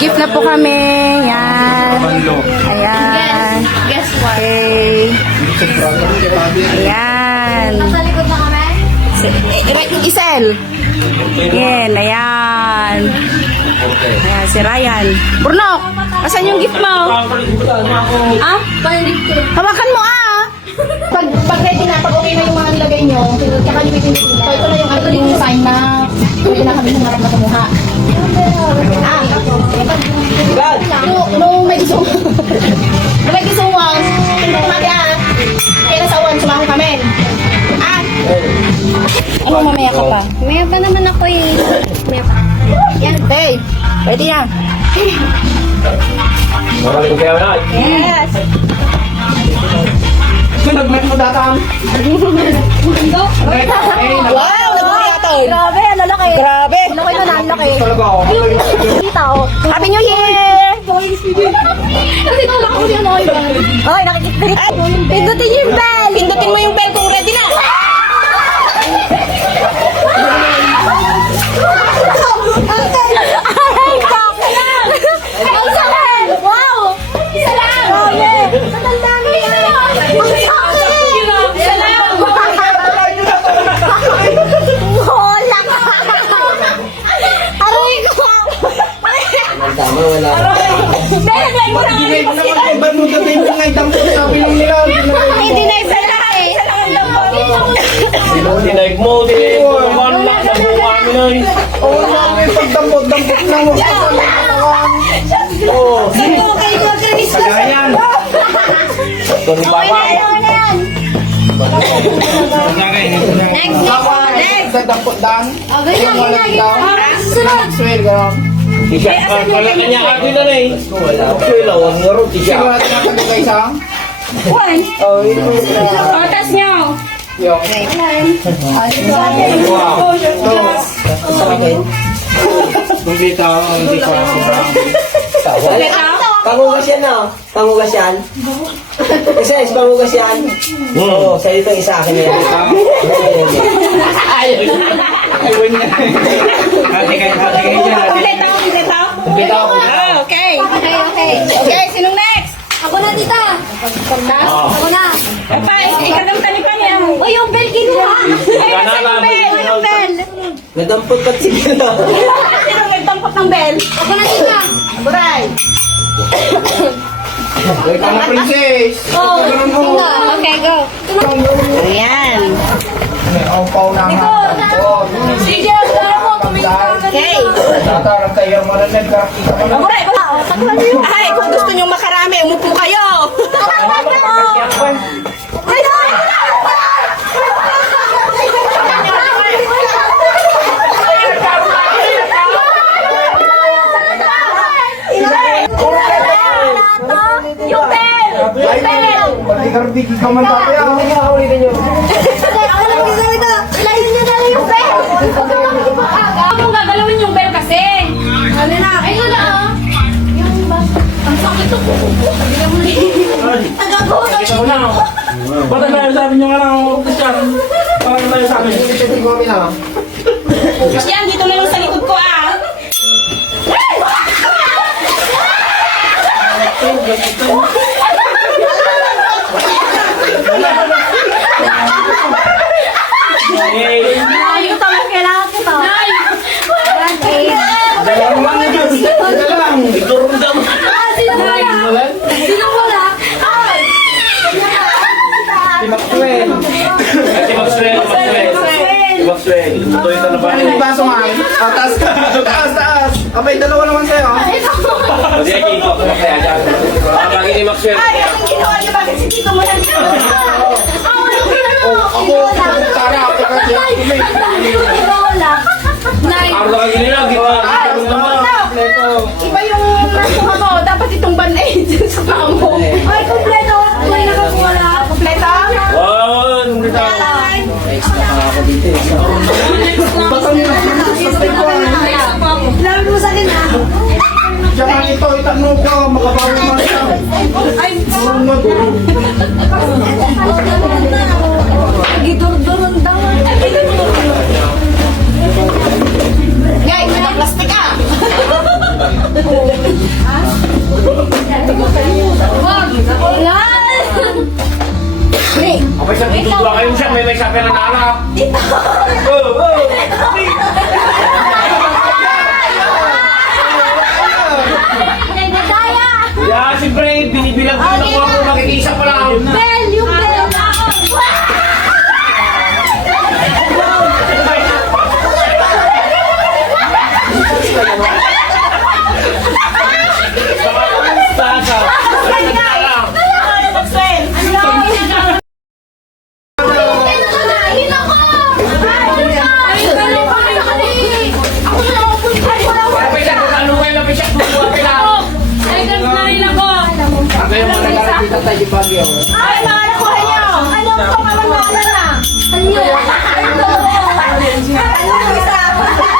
gift na po kami. Yan. Ayan. Guess what? Okay. Ayan. Nasa likod na kami? Isel. Yan. Ayan. Ayan, si Ryan. Burnok, asan yung gift mo? Ah? Hawakan mo Pag ready na, pag okay na yung mga nilagay nyo, tsaka yung ito na yung sign na pwede na kami humarap na kumuha. Nung may gusto nung may gusto mo, tingnan natin kaya nasa uwan, sumahong kami. Ano mamaya ka pa? May pa naman ako eh. May pa. Yan, hey, pwede yan. Yes! Nag-met mo datang. Wow, nagpapayatol. Grabe, ang lalaki. Grabe. Laki na nalaki. Talaga ako. Kita oh. Happy New Year! Kasi nalaki ko yung oil. Oy, nakikispirit. Pindutin yung bell. Pindutin mo yung bell kung ready na. Wow! Isa lang! Grabe! Ang dami yan! Ang sakit! Isa lang! Wala ka! Aray ko! Tama, wala. Nalagay mo na Ginay mo naman. Ba't mo gabi mo nga itang sabi nung nila? Hindi na isa lang eh! Isa lang ang dapat! Dinaig mo, dinaig mo. One lang sa buwan na eh. Oo nga, may pagdampot-dampot na mo. Oo. Okay ko, Chris! Sagayan. Ito ni Papa. Next! Next! Pagdampot-dan. Okay na, Walang daw. Sunod! Swear, gano'n. Isa, wala kanya ako na eh. Wala, wala nga ro, tiga. Sigurado na pag isang. One! Oo, ito. Otas nyo! Yo. Wow. Hindi ka, hindi ka. Pangugas yan, no? Pangugas yan. Isa, pangugas yan. Oo, sa'yo itong isa akin yan. Ayun niya. Hati kayo dyan. Kumpleto? Okay. Okay. Okay, sinong next? Ako na, tita. Ako na. Papay, ikadang talipan niya. Uy, yung bell kinuha. Yung bell. Nadampot ka sige na. Sinong nagtampot ng bell? Ako na, tita. Buray. Wait ka na, princess. Oh, Ganun mo. okay, go. Ayan. Ang pau na nga. Oo. Sige, kaya mo. Tumingin ka. Okay. Natarang kayo, marinig ka. Kita mo na. Buray, ay, kung gusto nyo makarami, umupo kayo. Yung bell! Ay, pag-ikarbiki ka man tayo. Ako lang gagawin ito. Ilayin niyo na lang yung bell. Ako gagalawin yung bell kasi. Ano na? Ayun na. Yung bas. Ang sakit to. Tagabuhay. Ikaw na. Ba't ang tayo sabi nyo nga lang ako, Christian? Parang tayo sa amin. Ito kami na. Yan, dito na lang sa likod ko Hey! Ayaw talaga kailangan ko to. Dalawang lang yun. Ito lang. Iturundam. Sino wala? Sino wala? Si Maxwell. Si Maxwell. Si Maxwell. Ito yung tanabahan. Ano yung baso nga? Taas, taas, taas. Abay, dalawa naman sa'yo. Hindi, Kiko. Kaya dyan. Bakit ni Maxwell? Ang ginawa niyo, bakit si Tito mo lang? Ako, tara, ako kasi. Sino wala? Araw na kayo nila. Iba yung nakuha mo. Dapat itong band-aid sa paa mo. Ay, kompleto. May nakakuha. Kompleto? Wow! Nungkita. Lalo mo sa akin ha. Diyan ito, itanong ko, makabawi mo siya. Ay, Durong na, durong. Gidur-durun daw. Guys, naka-plastic Daya! Yeah, siyempre, binibilang ko na ako makikisa pa lang. Bell! Yung bell! Kailangan ako! Ay, na rin ako. Ay, mga nakuha niyo! Ano po, kawan na? Ano yun? Ano? Ano isa?